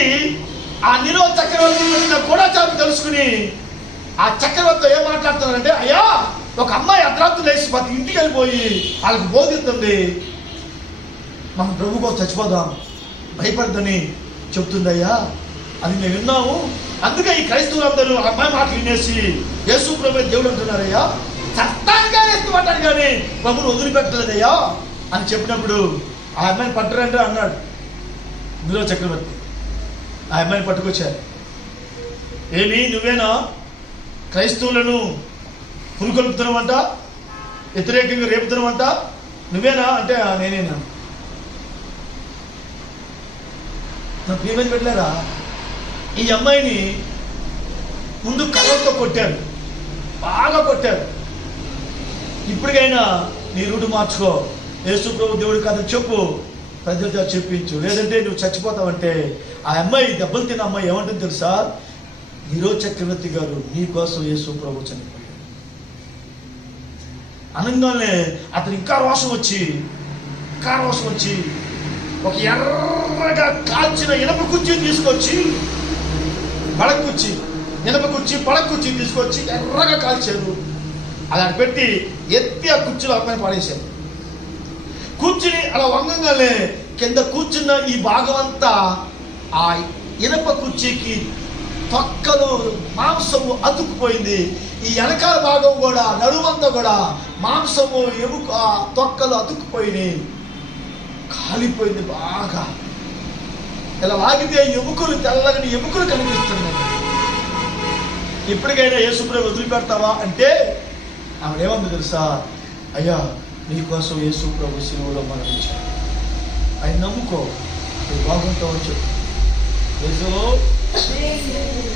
ఆ నీరో చక్రవర్తి కూడా తెలుసుకుని ఆ చక్రవర్తితో ఏం మాట్లాడుతున్నారంటే, అయ్యా ఒక అమ్మాయి అర్ధరాత్రులు లేచి ప్రతి ఇంటికి వెళ్ళిపోయి వాళ్ళకి బోధిస్తుంది, మనం ప్రభు కోసం చచ్చిపోదాం, భయపడదని చెప్తుంది. అయ్యా అది మేము విన్నాము, అందుకే ఈ క్రైస్తవులందరూ అమ్మాయి మాట వినేసి యేసు ప్రభు దేవుడు అంటున్నారయ్యా, చట్టానిగా ఇష్టపడ్డాడు కానీ ప్రభుని వదిలిపెట్టలేదయ్యా అని చెప్పినప్పుడు ఆ అమ్మాయిని పట్టరంటే అన్నాడు నీరో చక్రవర్తి. ఆ అమ్మాయిని పట్టుకొచ్చారు. ఏమి నువ్వేనా క్రైస్తవులను పురుకొల్పుతున్నామంట, వ్యతిరేకంగా రేపుతున్నామంట, నువ్వేనా అంటే నేనేనా. నా ప్రియమైన పెట్టలేరా, ఈ అమ్మాయిని ముందు కళ్ళతో కొట్టారు, బాగా కొట్టారు. ఇప్పటికైనా నీ రూటు మార్చుకో, యేసు ప్రభు దేవుడి కథ చెప్పు, ప్రజలతో చెప్పించు, లేదంటే నువ్వు చచ్చిపోతావంటే. ఆ అమ్మాయి దెబ్బలు తిన్న అమ్మాయి ఏమంటుంది తెలుసా, నీరో చక్రవర్తి గారు నీ కోసం యేసు ప్రభు చనిపోయాడు అనగానే అతను ఇంకా రోషం వచ్చి ఒక ఎర్రగా కాల్చిన ఇనప కుర్చీ తీసుకొచ్చి పడకుర్చీ తీసుకొచ్చి ఎర్రగా కాల్చారు. అలా పెట్టి ఎత్తి ఆ కుర్చీలో అమ్మాయిని పడేశారు. కూర్చుని అలా వంగంగానే కింద కూర్చున్న ఈ భాగం అంతా ఆ ఇనప కుర్చీకి తొక్కలు మాంసము అతుక్కుపోయింది. ఈ వెనకాల భాగం కూడా, నడుమంతా కూడా మాంసము తొక్కలు అతుక్కుపోయినాయి, కాలిపోయింది బాగా. ఇలా లాగితే ఎముకలు, తెల్లగని ఎముకలు కనిపిస్తున్నాయి. ఇప్పటికైనా యేసుప్రభు వదిలిపెడతావా అంటే ఆవిడేమంది తెలుసా, అయ్యా నీకోసం యేసుప్రభు శిలువలో మరణించాడు, ఆయన నమ్ముకో, నువ్వు బాగుంటావని చెప్పు.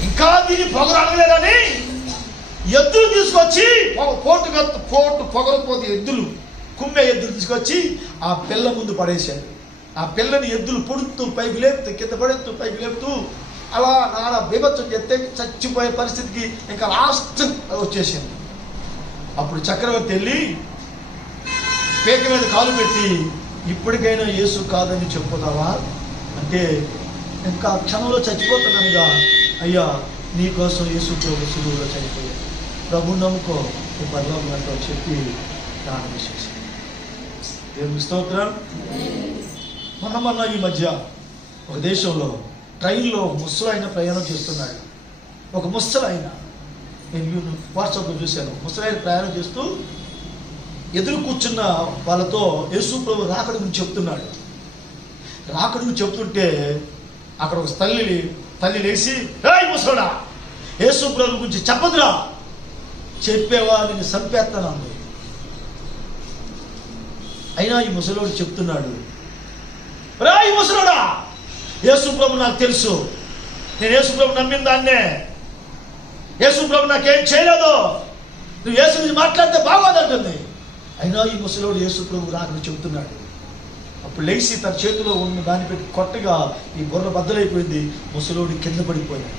ఇంకా దీన్ని పొగరనలేదని ఎద్దులు తీసుకొచ్చి పొగరపోతే ఎద్దులు, కుమ్మే ఎద్దులు తీసుకొచ్చి ఆ పిల్ల ముందు పడేశాడు. ఆ పిల్లని ఎద్దులు పొడుతూ పైకి లేపుతూ, కింద పడేస్తూ పైకి లేపుతూ అలా నానా బీభత్సం చేస్తే చచ్చిపోయే పరిస్థితికి ఇంకా లాస్ట్ వచ్చేసింది. అప్పుడు చక్రవర్తి వెళ్ళి పేక మీద కాలు పెట్టి, ఇప్పటికైనా యేసు కాదని చెప్పుతావా అంటే, ఇంకా క్షణంలో చచ్చిపోతున్నానుగా, అయ్యా నీకోసం యేసు ప్రభు శిలువలో చనిపోయాడు, ప్రభు నమ్ముకో, నీ పరలోకం అంటూ చెప్పి దానం చేసేసి. దేవుని స్తోత్రం. మొన్న ఈ మధ్య ఒక దేశంలో ట్రైన్లో ముసలాయన ప్రయాణం చేస్తున్నాడు. ఒక ముసలాయన, నేను వాట్సాప్లో చూశాను, ముసలాయన ప్రయాణం చేస్తూ ఎదురు కూర్చున్న వాళ్ళతో యేసు ప్రభు రాకడ గురించి చెప్తున్నాడు. రాకడ గురించి చెప్తుంటే అక్కడ ఒక తల్లి లేచి, ఏయ్ ముసలోడా, యేసు ప్రభు గురించి చెప్పదురా, చెప్పేవా నేను చంపేస్తాను అంది. అయినా ఈ ముసలోడు చెప్తున్నాడు, రాయి ముసలోడా, యేసు ప్రభు నాకు తెలుసు, నేను యేసు ప్రభు నమ్మిన దాన్నే, యేసు ప్రభు నాకేం చేయలేదు, నువ్వు యేసు గురించి మాట్లాడితే బాగోదంటుంది. అయినా ఈ ముసలోడు యేసు ప్రభు రాకని చెబుతున్నాడు. అప్పుడు లేచి తన చేతిలో ఉన్న దాన్ని పెట్టి కొట్టగా ఈ బుర్ర బద్దలైపోయింది. ముసలోడు కింద పడిపోయాడు,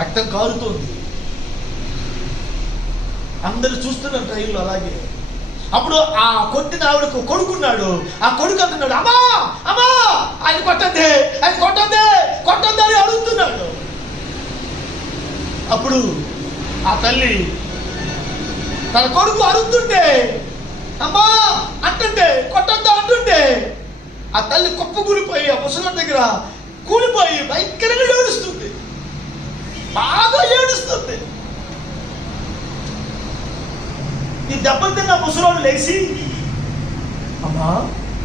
రక్తం కారుతోంది. అందరూ చూస్తున్నారు ట్రైన్లో. అలాగే అప్పుడు ఆ కొట్టిన ఆవిడకు కొడుకున్నాడు. ఆ కొడుకు అంటున్నాడు, అమ్మా అమ్మా ఆయన కొట్టద్దే, ఆయన కొట్టద్దే, కొట్టద్దే అని అడుగుతున్నాడు. అప్పుడు ఆ తల్లి తన కొడుకు అడుగుతుంటే, అమ్మా అంటుంటే, కొట్టద్దా అంటుంటే, ఆ తల్లి కుప్పకూలిపోయి ఆ ముసలి దగ్గర కూలిపోయి భయంకరంగా ఏడుస్తుంది, బాగా ఏడుస్తుంది. ఈ దెబ్బలు తిన్న ముసలోడు లేచి, అమ్మా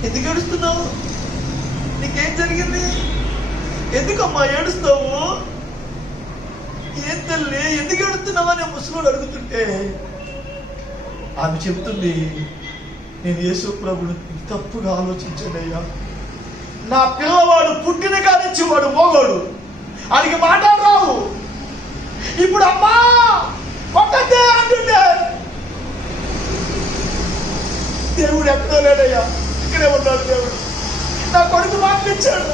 ఎందుకు ఏడుస్తున్నావు, నీకేం జరిగింది, ఎందుకమ్మా ఏడుస్తావు, ఏం తల్లి ఎందుకు ఏడుస్తున్నావా అని ముసలోడు అడుగుతుంటే ఆమె చెబుతుంది, నేను యేసు ప్రభుని తప్పుగా ఆలోచించానయ్యా, నా పిల్లవాడు పుట్టిన కానించి వాడు మోగోడు, ఆయనకి మాట్లాడరావు, ఇప్పుడు అమ్మా కొట్టద్దే అంటుండే. దేవుడు ఎక్కడో లేడయ్యా, ఇక్కడే ఉన్నాడు దేవుడు. నా కొడుకు మాట్లాడిచ్చాడు,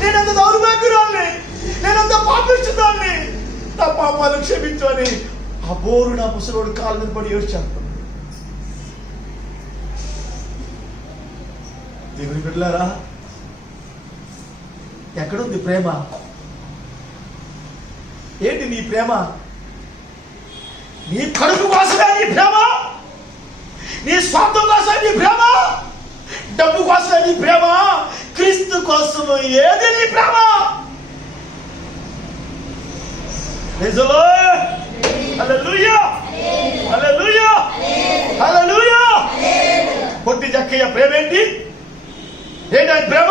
నేనంత దౌర్భాగ్యురాల్ని, నేనంత పాపించుదాన్ని, నా పాపాలను క్షమించు అని ఆ బోరు నా ముసలోడు కాళ్ళ మీద పడి ఏడ్చాను. దేవుని బిడ్డలారా, ఎక్కడుంది ప్రేమ? ఏంటి నీ ప్రేమ? నీ కడుపు కోసమే నీ ప్రేమ? నీ స్వార్థం కోసమే నీ ప్రేమ? డబ్బు కోసమే నీ ప్రేమ? క్రీస్తు కోసము ఏది నీ ప్రేమ? హల్లెలూయా, హల్లెలూయా, హల్లెలూయా. పొట్టి జక్కయ్య ప్రేమ ఏంటి? ఏంటి ఆయన ప్రేమ?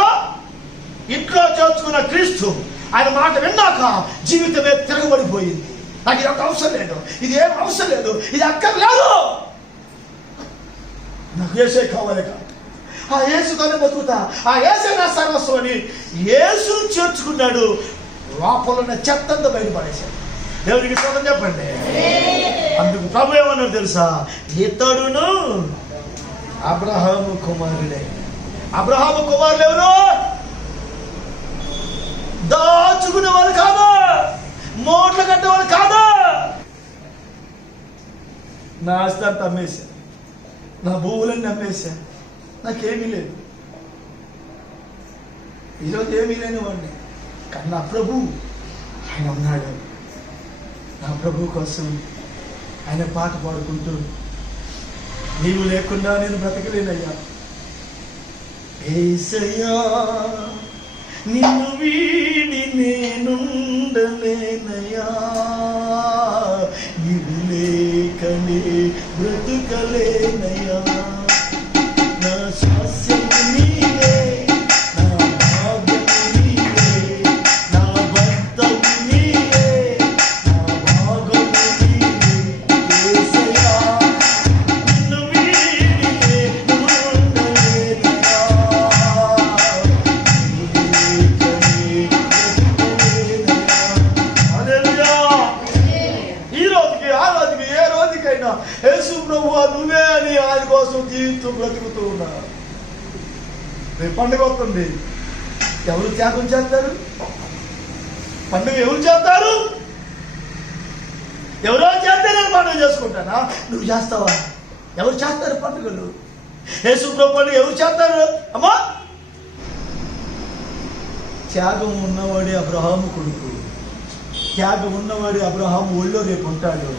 ఇంట్లో చేర్చుకున్న క్రీస్తు ఆయన మాట విన్నాక జీవితమే తిరగబడిపోయింది. నాకు ఇది అవసరం లేదు, ఇది ఏం అవసరం లేదు, ఇది అక్కర్లేదు, నాకు యేసే కావాలి, ఆ యేసుతోనే బతుకుతా, ఆ యేసే నా సర్వస్వం అని యేసును చేర్చుకున్నాడు. లోపల ఉన్న చెత్తంతా బయటపడేశాడు. దేవునికి స్తోత్రం చెప్పండి. అందుకు ప్రభు ఏమన్నాడు తెలుసా? ఇతడును అబ్రహాము కుమారుడే. అబ్రహాము కుమారులు ఎవరు? దాచుకునే వాళ్ళు కాదు, మోట్లు కట్టేవాళ్ళు కాదు. నా ఆస్తి అంతా అమ్మేశాను, నా భూములన్నీ అమ్మేశాను, నాకేమీ లేదు, ఈరోజు ఏమీ లేని వాడిని. కానీ నా ప్రభు ఆయన ఉన్నాడు. నా ప్రభు కోసం ఆయన పాట పాడుకుంటూ, నీవు లేకుండా నేను బ్రతకలేనయ్యా, యేసయ్యా నిన్ను వీడి నేనుండలేనయ్యా, నీవు లేకనే బ్రతుకలేనయ్యా, నా శ్వాసము నీవే, నా భాగ్యము నీవే, నా భర్తవు నీవే, నా భాగము నీవే, యేసయ్యా నిన్ను వీడి నేనుండలేనయ్యా, యేసు ప్రభువా నువ్వే అని ఆయన కోసం జీవితం బ్రతుకుతూ ఉన్నారు. రేపు పండుగ వస్తుంది, ఎవరు త్యాగం చేస్తారు? పండుగ ఎవరు చేస్తారు? ఎవరో చేస్తే నేను పండుగ చేసుకుంటానా? నువ్వు చేస్తావా? ఎవరు చేస్తారు పండుగలు? యేసు ప్రభు పండుగ ఎవరు చేస్తారు అమ్మా? త్యాగం ఉన్నవాడే అబ్రహాము కొడుకు, త్యాగం ఉన్నవాడే అబ్రహాము ఒళ్ళో రేపు ఉంటాడు.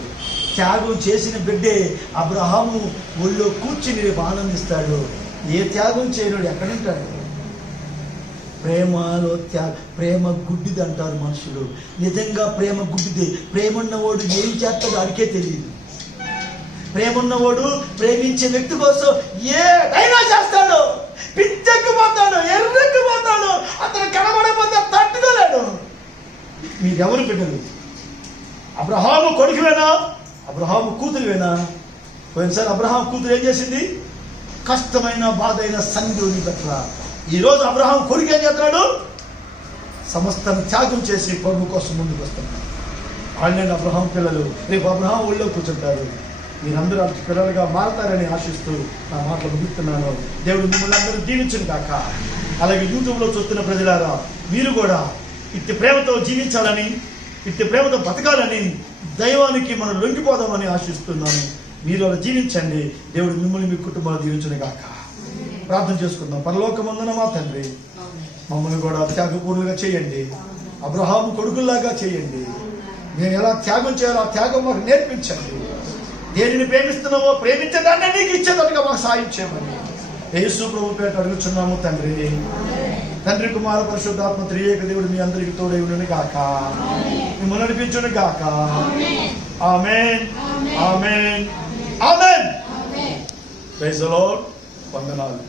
త్యాగం చేసిన బిడ్డే అబ్రహాము ఒళ్ళో కూర్చుని రేపు ఆనందిస్తాడు. ఏ త్యాగం చేయలేడు ఎక్కడుంటాడు? ప్రేమలో ప్రేమ గుడ్డిది అంటారు మనుషులు. నిజంగా ప్రేమ గుడ్డిది. ప్రేమ ఉన్నవాడు ఏం చేస్తాడో అడిగే తెలియదు. ప్రేమ ఉన్నవాడు ప్రేమించే వ్యక్తి కోసం ఏదైనా చేస్తాడు. పిచ్చెక్కిపోతాడు, ఎర్రెక్కిపోతాడు, అతను కనబడకపోతే తట్టుకోలేడు. మీరెవరు బిడ్డలు? అబ్రహాము కొడుకువేనా? అబ్రహాము కూతురువేనా? పోయినసారి అబ్రహాం కూతురు ఏం చేసింది? కష్టమైన బాధైన సంధ్యుని పెట్టరా. ఈరోజు అబ్రహాం కొడుకు ఏం చేస్తున్నాడు? సమస్తం త్యాగం చేసి ప్రభు కోసం ముందుకు వస్తున్నాడు. వాళ్ళని అబ్రహాం పిల్లలు రేపు అబ్రహాం ఊళ్ళో కూర్చుంటారు. మీరందరూ అటు పిల్లలుగా మారతారని ఆశిస్తూ నా మాటలు ముగిస్తున్నాను. దేవుడు మిమ్మల్ని అందరూ దీవించును కాక. అలాగే యూట్యూబ్లో చూస్తున్న ప్రజలారా, మీరు కూడా ఇట్టి ప్రేమతో జీవించాలని, ఇట్టి ప్రేమతో బతకాలని, దైవానికి మనం లొంగిపోదామని ఆశిస్తున్నాను. మీరు అలా జీవించండి. దేవుడు మిమ్మల్ని మీ కుటుంబాలు దీవించును గాక. ప్రార్థన చేసుకుందాం. పరలోకమందున మా తండ్రి, మమ్మల్ని కూడా త్యాగపూర్ణంగా చేయండి. అబ్రహాము కొడుకుల్లాగా చేయండి. మేము ఎలా త్యాగం చేయాలో ఆ త్యాగం మాకు నేర్పించండి. దేనిని ప్రేమిస్తున్నామో ప్రేమించేదాన్ని నీకు ఇచ్చేటట్టుగా మాకు సాయం చేయమని యేసు ప్రభు పేట అడుగుచున్నాము తండ్రి. తండ్రి, కుమార, పరిశుద్ధాత్మ త్రియేక దేవుడు మీ అందరికి తోడై ఉండును గాక. మిమ్మల్ని నడిపించును గాక. Amen, amen, amen. Praise the lord. వందనాలు.